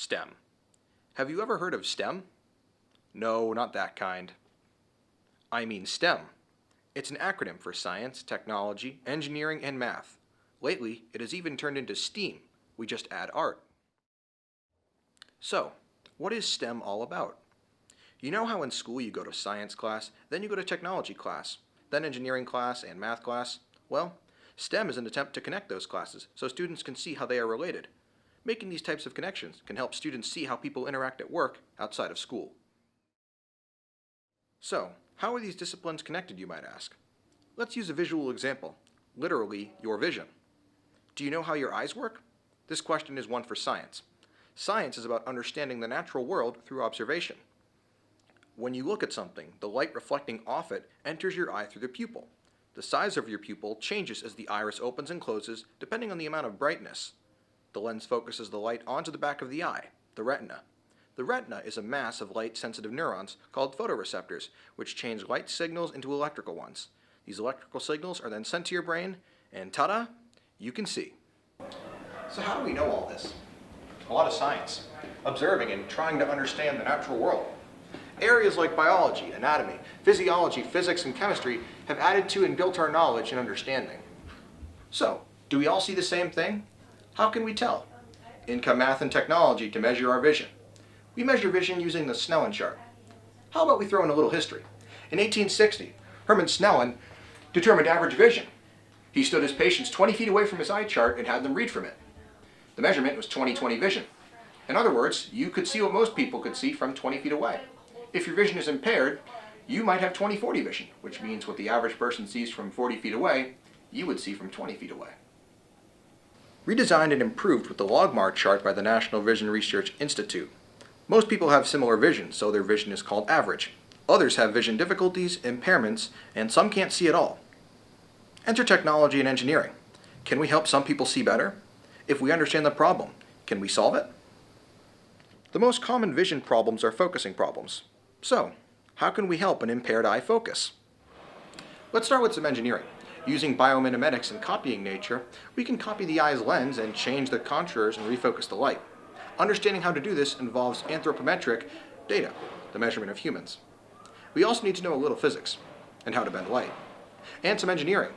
STEM. Have you ever heard of STEM? No, not that kind. I mean STEM. It's an acronym for science, technology, engineering, and math. Lately, it has even turned into STEAM. We just add art. So, what is STEM all about? You know how in school you go to science class, then you go to technology class, then engineering class and math class? Well, STEM is an attempt to connect those classes so students can see how they are related. Making these types of connections can help students see how people interact at work outside of school. So, how are these disciplines connected, you might ask? Let's use a visual example, literally your vision. Do you know how your eyes work? This question is one for science. Science is about understanding the natural world through observation. When you look at something, the light reflecting off it enters your eye through the pupil. The size of your pupil changes as the iris opens and closes depending on the amount of brightness. The lens focuses the light onto the back of the eye, the retina. The retina is a mass of light-sensitive neurons called photoreceptors, which change light signals into electrical ones. These electrical signals are then sent to your brain, and ta-da, you can see. So how do we know all this? A lot of science, observing and trying to understand the natural world. Areas like biology, anatomy, physiology, physics, and chemistry have added to and built our knowledge and understanding. So, do we all see the same thing? How can we tell? In come math and technology to measure our vision. We measure vision using the Snellen chart. How about we throw in a little history? In 1860, Hermann Snellen determined average vision. He stood his patients 20 feet away from his eye chart and had them read from it. The measurement was 20/20 vision. In other words, you could see what most people could see from 20 feet away. If your vision is impaired, you might have 20/40 vision, which means what the average person sees from 40 feet away, you would see from 20 feet away. Redesigned and improved with the Logmar chart by the National Vision Research Institute. Most people have similar vision, so their vision is called average. Others have vision difficulties, impairments, and some can't see at all. Enter technology and engineering. Can we help some people see better? If we understand the problem, can we solve it? The most common vision problems are focusing problems. So, how can we help an impaired eye focus? Let's start with some engineering. Using biomimetics and copying nature, we can copy the eye's lens and change the contours and refocus the light. Understanding how to do this involves anthropometric data, the measurement of humans. We also need to know a little physics and how to bend light, and some engineering,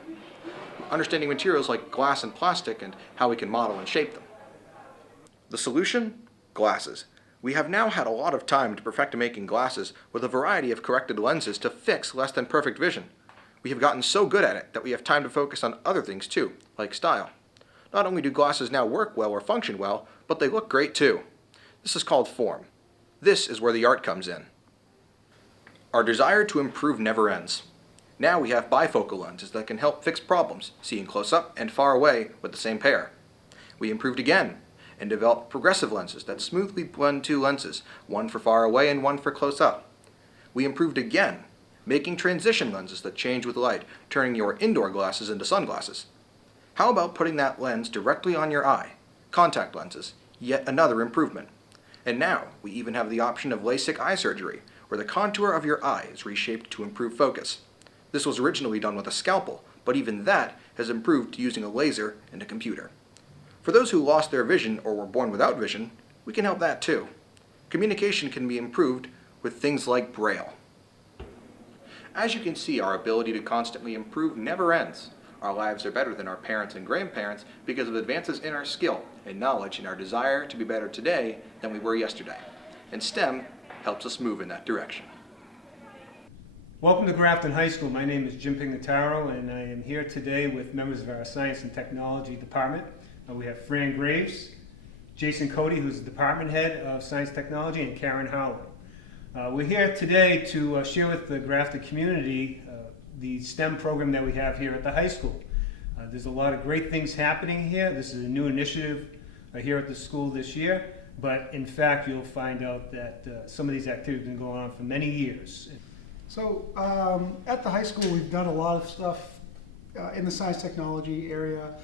understanding materials like glass and plastic and how we can model and shape them. The solution? Glasses. We have now had a lot of time to perfect making glasses with a variety of corrected lenses to fix less than perfect vision. We have gotten so good at it that we have time to focus on other things too, like style. Not only do glasses now work well or function well, but they look great too. This is called form. This is where the art comes in. Our desire to improve never ends. Now we have bifocal lenses that can help fix problems, seeing close up and far away with the same pair. We improved again and developed progressive lenses that smoothly blend two lenses, one for far away and one for close up. We improved again, making transition lenses that change with light, turning your indoor glasses into sunglasses. How about putting that lens directly on your eye? Contact lenses, yet another improvement. And now we even have the option of LASIK eye surgery, where the contour of your eye is reshaped to improve focus. This was originally done with a scalpel, but even that has improved using a laser and a computer. For those who lost their vision or were born without vision, we can help that too. Communication can be improved with things like Braille. As you can see, our ability to constantly improve never ends. Our lives are better than our parents and grandparents because of advances in our skill and knowledge and our desire to be better today than we were yesterday. And STEM helps us move in that direction. Welcome to Grafton High School. My name is Jim Pignataro, and I am here today with members of our Science and Technology Department. We have Fran Graves, Jason Cody, who's the Department Head of Science and Technology, and Karen Howland. We're here today to share with the Grafton community the STEM program that we have here at the high school. There's a lot of great things happening here. This is a new initiative here at the school this year, but in fact you'll find out that some of these activities have been going on for many years. So at the high school we've done a lot of stuff in the science technology area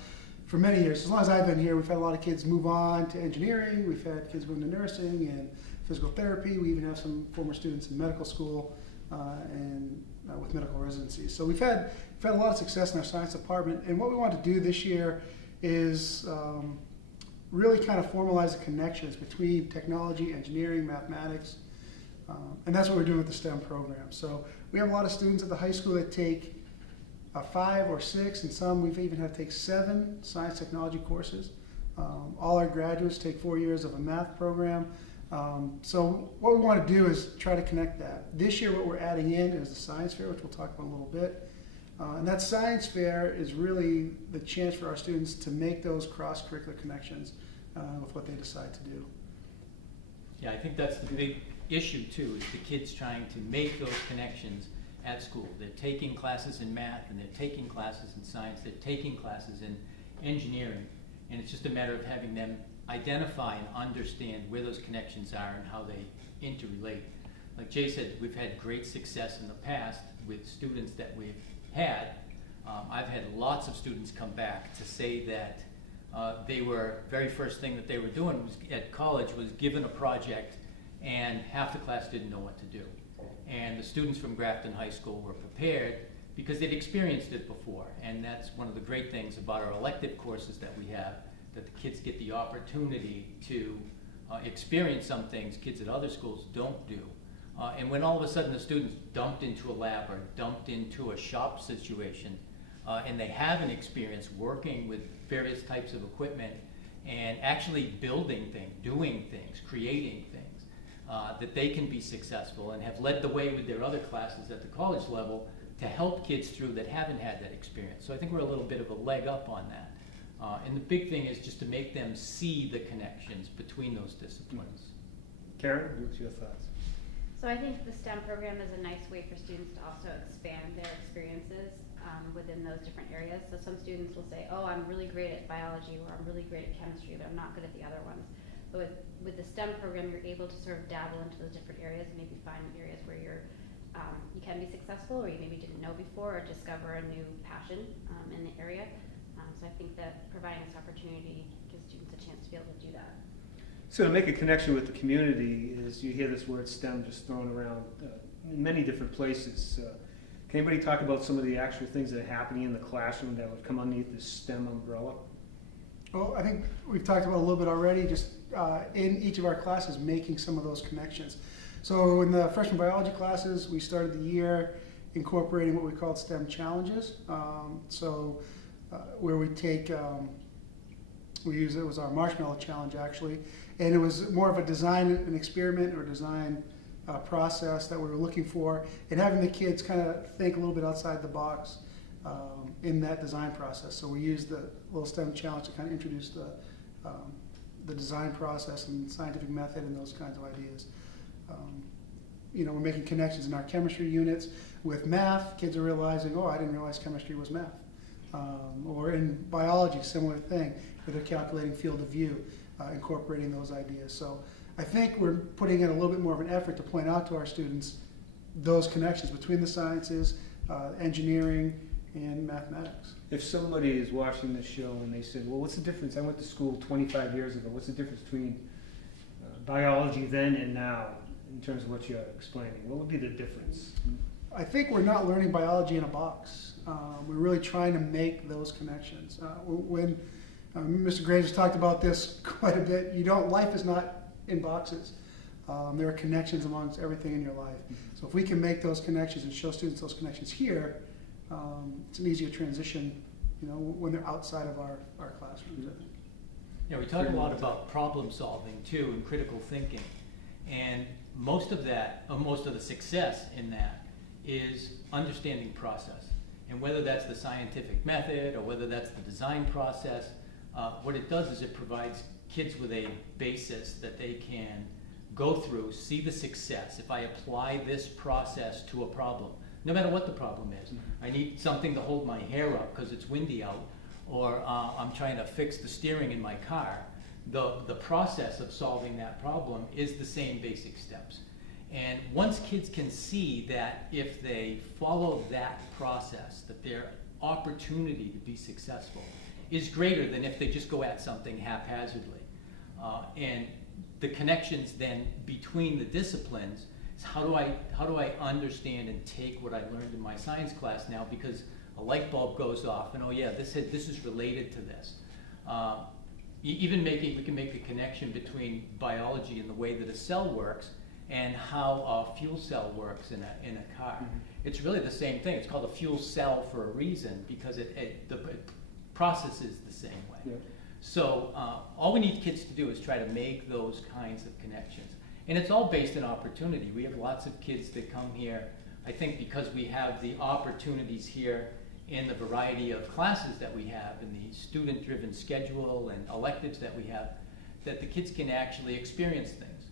for many years. As long as I've been here, we've had a lot of kids move on to engineering, we've had kids go into nursing and physical therapy, we even have some former students in medical school and with medical residencies. So we've had a lot of success in our science department, and what we want to do this year is really kind of formalize the connections between technology, engineering, mathematics, and that's what we're doing with the STEM program. So we have a lot of students at the high school that take 5 or 6, and some we've even had to take 7 science technology courses. All our graduates take 4 years of a math program. So what we want to do is try to connect that. This year what we're adding in is the science fair, which we'll talk about in a little bit. And that science fair is really the chance for our students to make those cross-curricular connections with what they decide to do. Yeah, I think that's the big issue too, is the kids trying to make those connections at school. They're taking classes in math, and they're taking classes in science, they're taking classes in engineering, and it's just a matter of having them identify and understand where those connections are and how they interrelate. Like Jay said, we've had great success in the past with students that we've had. I've had lots of students come back to say that they were, very first thing that they were doing was at college was given a project, and half the class didn't know what to do. And the students from Grafton High School were prepared because they'd experienced it before. And that's one of the great things about our elective courses that we have, that the kids get the opportunity to experience some things kids at other schools don't do. And when all of a sudden the students dumped into a lab or dumped into a shop situation, and they have an experience working with various types of equipment and actually building things, doing things, creating things, that they can be successful and have led the way with their other classes at the college level to help kids through that haven't had that experience. So I think we're a little bit of a leg up on that. And the big thing is just to make them see the connections between those disciplines. Karen, what's your thoughts? So I think the STEM program is a nice way for students to also expand their experiences within those different areas. So some students will say, oh, I'm really great at biology, or I'm really great at chemistry, but I'm not good at the other ones. But with the STEM program, you're able to sort of dabble into those different areas and maybe find areas where you can be successful, or you maybe didn't know before, or discover a new passion in the area. So I think that providing this opportunity gives students a chance to be able to do that. So to make a connection with the community is, you hear this word STEM just thrown around in many different places. Can anybody talk about some of the actual things that are happening in the classroom that would come underneath this STEM umbrella? Well, I think we've talked about a little bit already, just in each of our classes making some of those connections. So in the freshman biology classes, we started the year incorporating what we called STEM challenges. Where we take, we use it was our marshmallow challenge actually, and it was more of a design an experiment or design process that we were looking for, and having the kids kind of think a little bit outside the box in that design process. So we used the little STEM challenge to kind of introduce the design process and scientific method and those kinds of ideas. We're making connections in our chemistry units with math. Kids are realizing, oh, I didn't realize chemistry was math. Or in biology, similar thing, where they're calculating field of view, incorporating those ideas. So I think we're putting in a little bit more of an effort to point out to our students those connections between the sciences, engineering, and mathematics. If somebody is watching this show and they said, well, what's the difference? I went to school 25 years ago. What's the difference between biology then and now in terms of what you're explaining? What would be the difference? I think we're not learning biology in a box. We're really trying to make those connections. When Mr. Graves has talked about this quite a bit, life is not in boxes. There are connections amongst everything in your life. So if we can make those connections and show students those connections here, it's an easier transition, when they're outside of our classrooms, I think. Yeah, we talk a lot about problem solving too and critical thinking, and most of the success in that is understanding process. And whether that's the scientific method or whether that's the design process, what it does is it provides kids with a basis that they can go through, see the success. If I apply this process to a problem, no matter what the problem is, I need something to hold my hair up because it's windy out, or I'm trying to fix the steering in my car, the process of solving that problem is the same basic steps. And once kids can see that if they follow that process, that their opportunity to be successful is greater than if they just go at something haphazardly. And the connections then between the disciplines is how do I understand and take what I learned in my science class now, because a light bulb goes off and oh yeah, this is related to this. we can make a connection between biology and the way that a cell works and how a fuel cell works in a car. It's really the same thing. It's called a fuel cell for a reason because it processes the same way. Yeah. So all we need kids to do is try to make those kinds of connections. And it's all based on opportunity. We have lots of kids that come here, I think because we have the opportunities here in the variety of classes that we have and the student-driven schedule and electives that we have, that the kids can actually experience things.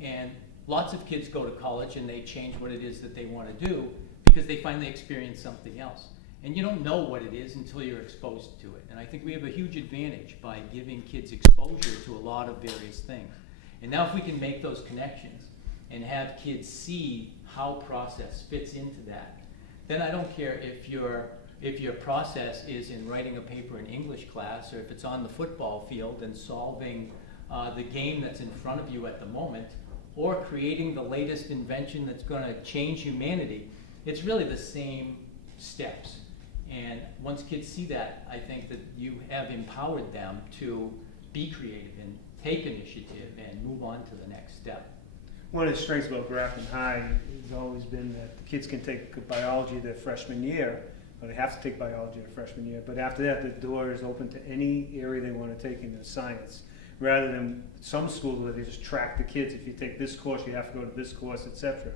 And lots of kids go to college and they change what it is that they want to do because they finally experience something else. And you don't know what it is until you're exposed to it. And I think we have a huge advantage by giving kids exposure to a lot of various things. And now if we can make those connections and have kids see how process fits into that, then I don't care if your process is in writing a paper in English class or if it's on the football field and solving the game that's in front of you at the moment or creating the latest invention that's going to change humanity. It's really the same steps. And once kids see that, I think that you have empowered them to be creative and take initiative and move on to the next step. One of the strengths about Grafton High has always been that the kids can take biology their freshman year, or they have to take biology their freshman year, but after that the door is open to any area they want to take into science, rather than some schools where they just track the kids. If you take this course, you have to go to this course, etc.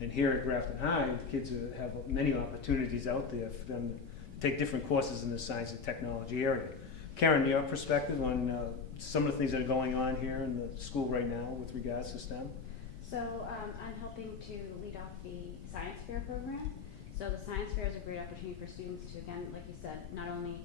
And here at Grafton High, the kids have many opportunities out there for them to take different courses in the science and technology area. Karen, your perspective on some of the things that are going on here in the school right now with regards to STEM? So I'm helping to lead off the Science Fair program. So the Science Fair is a great opportunity for students to, again, like you said, not only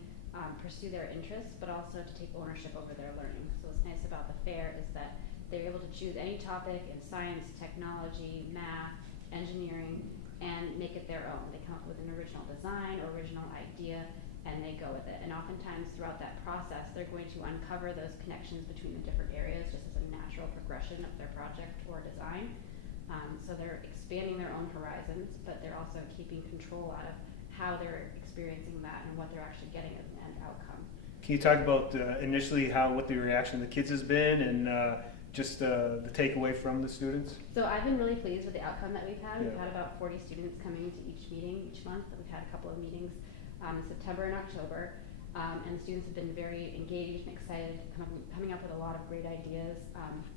pursue their interests, but also to take ownership over their learning. So what's nice about the fair is that they're able to choose any topic in science, technology, math, engineering, and make it their own. They come up with an original design or original idea, and they go with it. And oftentimes throughout that process, they're going to uncover those connections between the different areas just as a natural progression of their project or design. So they're expanding their own horizons, but they're also keeping control out of how they're experiencing that and what they're actually getting as an end outcome. Can you talk about initially what the reaction of the kids has been and just the takeaway from the students? So I've been really pleased with the outcome that we've had. Yeah. We've had about 40 students coming to each meeting each month. We've had a couple of meetings in September and October. And the students have been very engaged and excited, coming up with a lot of great ideas.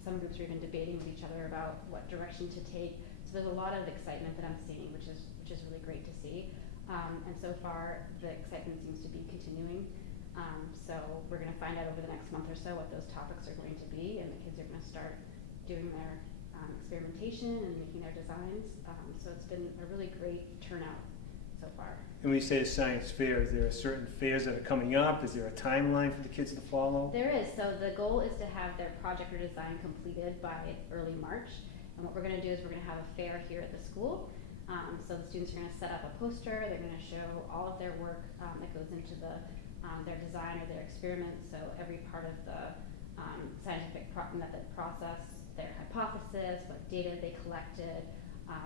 Some groups are even debating with each other about what direction to take. So there's a lot of excitement that I'm seeing, which is really great to see. And so far, the excitement seems to be continuing. So we're going to find out over the next month or so what those topics are going to be, and the kids are going to start doing their experimentation and making their designs. So it's been a really great turnout so far. And when you say a science fair, is there certain fairs that are coming up? Is there a timeline for the kids to follow? There is. So the goal is to have their project or design completed by early March. And what we're going to do is we're going to have a fair here at the school. So the students are going to set up a poster. They're going to show all of their work that goes into their design or their experiment. So every part of the scientific method process, their hypothesis, what data they collected,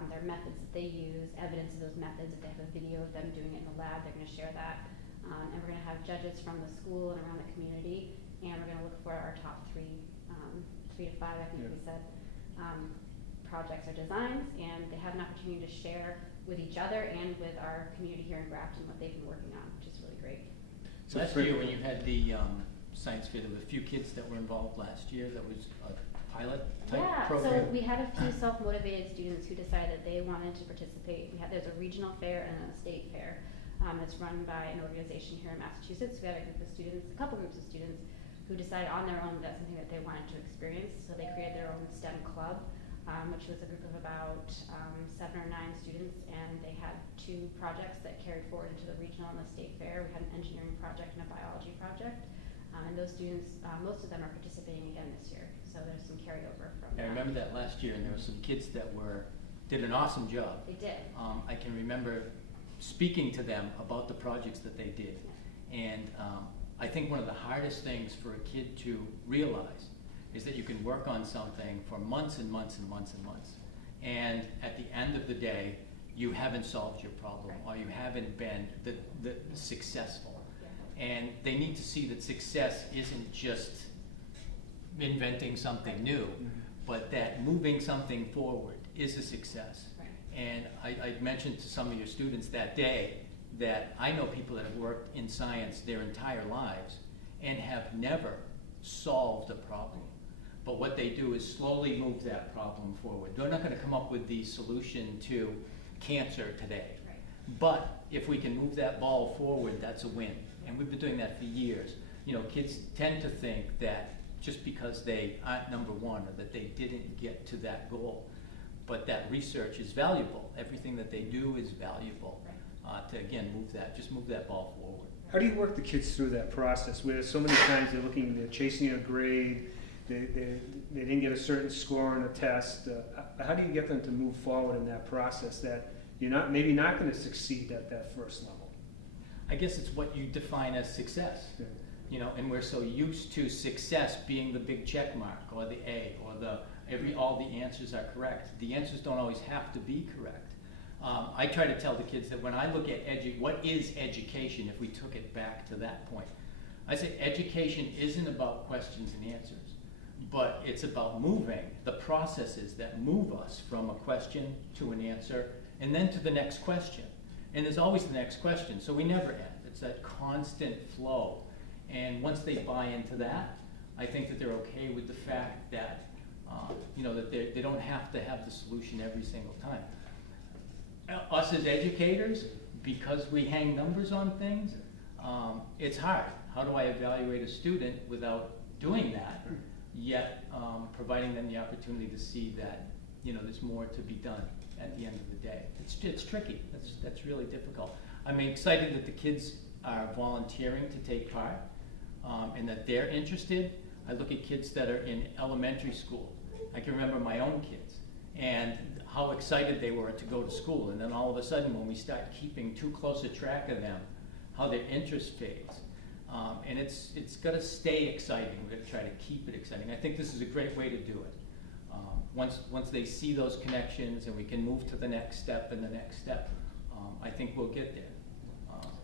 their methods that they use, evidence of those methods. If they have a video of them doing it in the lab, they're going to share that. And we're going to have judges from the school and around the community. And we're going to look for our top 3 to 5, I think we said, projects or designs. And they have an opportunity to share with each other and with our community here in Grafton what they've been working on, which is really great. So Last year when you had the science fair, there were a few kids that were involved last year. That was a pilot type program. So we had a few self-motivated students who decided they wanted to participate. There's a regional fair and a state fair that's run by an organization here in Massachusetts. We had a couple groups of students who decided on their own that's something that they wanted to experience. So they created their own STEM club, which was a group of about 7 or 9 students, and they had 2 projects that carried forward into the regional and the state fair. We had an engineering project and a biology project. And those students, most of them are participating again this year. So there's some carryover from that. I remember that last year, and there were some kids that did an awesome job. They did. I can remember speaking to them about the projects that they did. And I think one of the hardest things for a kid to realize is that you can work on something for months and months and months and months. And at the end of the day, you haven't solved your problem, or you haven't been the successful. And they need to see that success isn't just inventing something new, but that moving something forward is a success. Right. And I mentioned to some of your students that day that I know people that have worked in science their entire lives and have never solved a problem. But what they do is slowly move that problem forward. They're not going to come up with the solution to cancer today. Right. But if we can move that ball forward, that's a win. And we've been doing that for years. You know, kids tend to think that just because they aren't number one or that they didn't get to that goal, but that research is valuable. Everything that they do is valuable to, again, move that ball forward. How do you work the kids through that process where so many times they're chasing a grade, they didn't get a certain score on a test? How do you get them to move forward in that process that you're maybe not going to succeed at that first level? I guess it's what you define as success. Yeah. You know, and we're so used to success being the big check mark or the A or all the answers are correct. The answers don't always have to be correct. I try to tell the kids that when I look at what is education, if we took it back to that point, I say education isn't about questions and answers, but it's about moving the processes that move us from a question to an answer and then to the next question. And there's always the next question, so we never end. It's that constant flow. And once they buy into that, I think that they're okay with the fact that, that they don't have to have the solution every single time. Us as educators, because we hang numbers on things, it's hard. How do I evaluate a student without doing that, yet providing them the opportunity to see that, there's more to be done at the end of the day? It's tricky. That's really difficult. I'm excited that the kids are volunteering to take part. And that they're interested. I look at kids that are in elementary school. I can remember my own kids and how excited they were to go to school. And then all of a sudden, when we start keeping too close a track of them, how their interest fades. And it's got to stay exciting. We're going to try to keep it exciting. I think this is a great way to do it. Once they see those connections and we can move to the next step and the next step, I think we'll get there.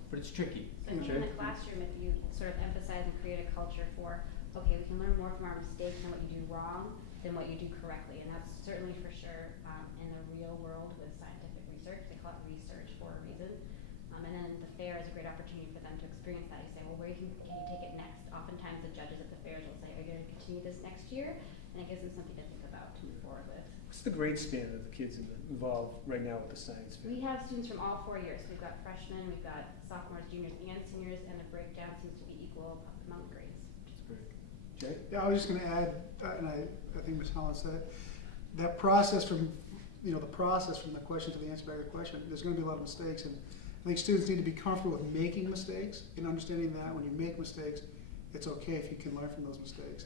But it's tricky. So I think in the classroom, if you sort of emphasize and create a culture for, okay, we can learn more from our mistakes and what you do wrong than what you do correctly. And that's certainly for sure in the real world with scientific research. They call it research for a reason. And then the fair is a great opportunity for them to experience that. You say, well, where can you take it next? Oftentimes the judges at the fairs will say, are you going to continue this next year? And it gives them something to think about to move forward with. What's the grade span of the kids involved right now with the science fair? We have students from all 4 years. We've got freshmen, we've got sophomores, juniors, and seniors, and the breakdown seems to be equal among grades. That's great. Jay? Yeah, I was just going to add, and I think Ms. Holland said it, that process from, the process from the question to the answer back to the question, there's going to be a lot of mistakes, and I think students need to be comfortable with making mistakes and understanding that when you make mistakes, it's okay if you can learn from those mistakes.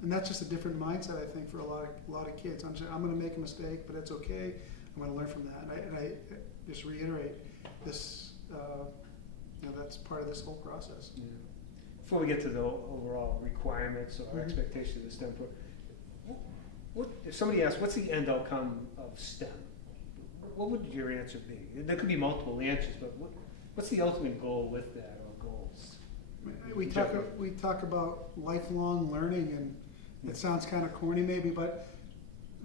And that's just a different mindset, I think, for a lot of kids. I'm going to make a mistake, but it's okay. I'm going to learn from that. And I just reiterate this. That's part of this whole process. Yeah. Before we get to the overall requirements or expectations of the STEM program, what if somebody asks, what's the end outcome of STEM? What would your answer be? There could be multiple answers, but what's the ultimate goal with that, or goals? We talk about lifelong learning, and it sounds kind of corny maybe, but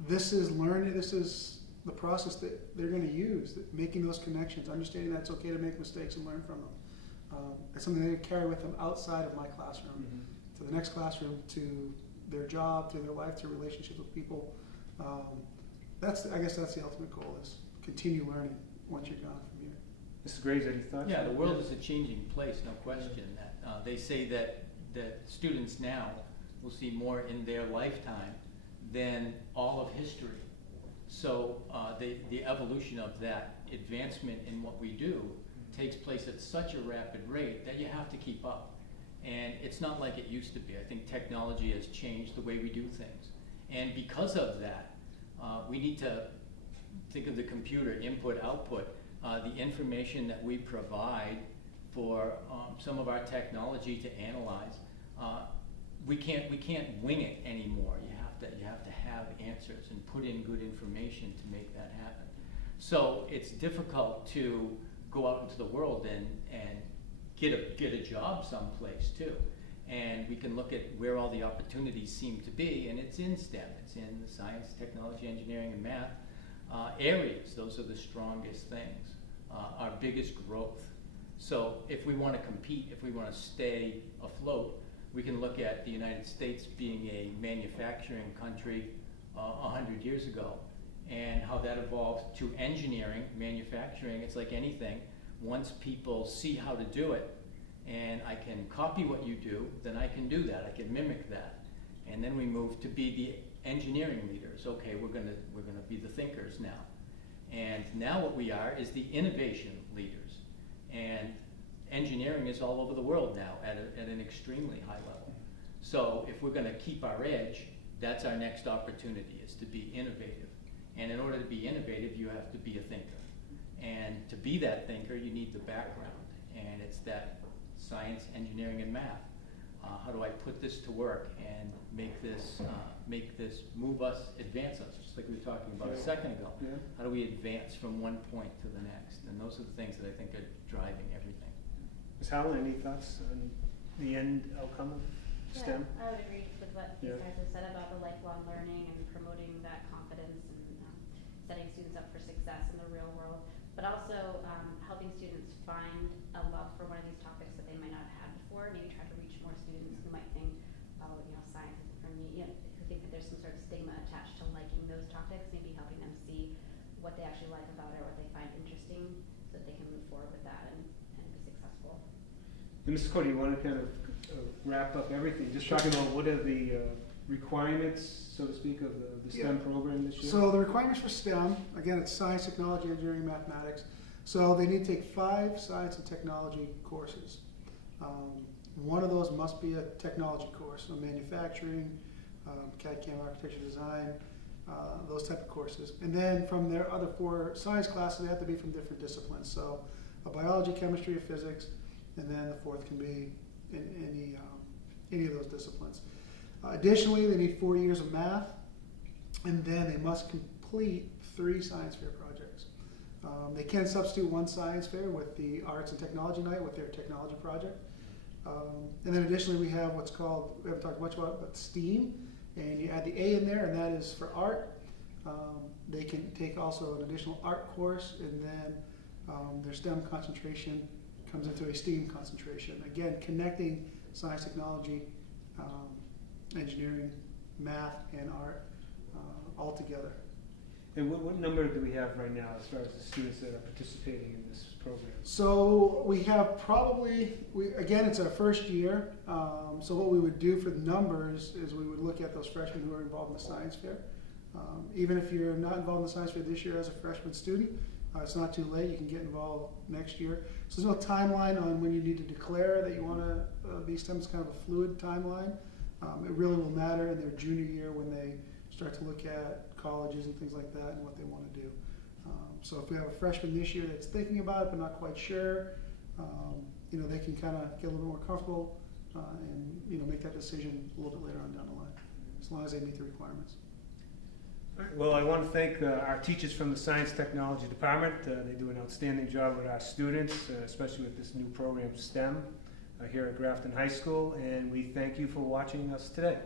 this is learning. This is the process that they're going to use, making those connections, understanding that it's okay to make mistakes and learn from them. It's something they carry with them outside of my classroom, to the next classroom, to their job, to their life, to relationships with people. I guess that's the ultimate goal, is continue learning once you're gone from here. Mr. Graves, any thoughts? Yeah, the world is a changing place, no question. That they say that students now will see more in their lifetime than all of history. So the evolution of that advancement in what we do takes place at such a rapid rate that you have to keep up. And it's not like it used to be. I think technology has changed the way we do things. And because of that, we need to think of the computer, input, output, the information that we provide for some of our technology to analyze. We can't wing it anymore. You have to have answers and put in good information to make that happen. So it's difficult to go out into the world and get a job someplace too. And we can look at where all the opportunities seem to be, and it's in STEM. It's in the science, technology, engineering, and math areas. Those are the strongest things, our biggest growth. So if we want to compete, if we want to stay afloat, we can look at the United States being a manufacturing country 100 years ago, and how that evolved to engineering, manufacturing. It's like anything. Once people see how to do it, and I can copy what you do, then I can do that. I can mimic that. And then we move to be the engineering leaders. Okay, we're gonna be the thinkers now. And now what we are is the innovation leaders. And engineering is all over the world now at an extremely high level. So if we're gonna keep our edge, that's our next opportunity, is to be innovative. And in order to be innovative, you have to be a thinker. And to be that thinker, you need the background. And it's that science, engineering, and math. How do I put this to work and make this move us, advance us, just like we were talking about a second ago. Yeah. How do we advance from one point to the next? And those are the things that I think are driving everything. Ms. Howell, any thoughts on the end outcome of STEM? Yeah, I would agree with what these Yeah. guys have said about the lifelong learning and promoting that confidence and setting students up for success in the real world, but also helping students find a love for one of these topics that they might not have had before. Maybe try to reach more students who might think, oh, science isn't for me, who think that there's some sort of stigma attached to liking those topics. Maybe helping them see what they actually like about it or what they find interesting, so that they can move forward with that and be successful. And Mrs. Cody, you want to kind of wrap up everything, just talking about what are the requirements, so to speak, of the STEM program this year? So the requirements for STEM, again, it's science, technology, engineering, mathematics. So they need to take 5 science and technology courses. One of those must be a technology course, so manufacturing, CAD/CAM, architecture, design, those type of courses. And then from their other 4 science classes, they have to be from different disciplines. So biology, chemistry, or physics, and then the 4th can be in any of those disciplines. Additionally, they need 4 years of math, and then they must complete 3 science fair projects. They can substitute 1 science fair with the arts and technology night with their technology project. And then additionally, we have what's called, we haven't talked much about it, but STEAM, and you add the A in there, and that is for art. They can take also an additional art course, and then their STEM concentration comes into a STEAM concentration. Again, connecting science, technology, engineering, math, and art all together. And what number do we have right now as far as the students that are participating in this program? So we have again, it's our first year. So what we would do for the numbers is we would look at those freshmen who are involved in the science fair. Even if you're not involved in the science fair this year as a freshman student, it's not too late. You can get involved next year. So there's no timeline on when you need to declare that you want to be STEM. It's kind of a fluid timeline. It really will matter in their junior year when they start to look at colleges and things like that and what they want to do. So if we have a freshman this year that's thinking about it but not quite sure, they can kind of get a little more comfortable and make that decision a little bit later on down the line, as long as they meet the requirements. All right, well, I want to thank our teachers from the Science Technology Department. They do an outstanding job with our students, especially with this new program, STEM, here at Grafton High School, and we thank you for watching us today.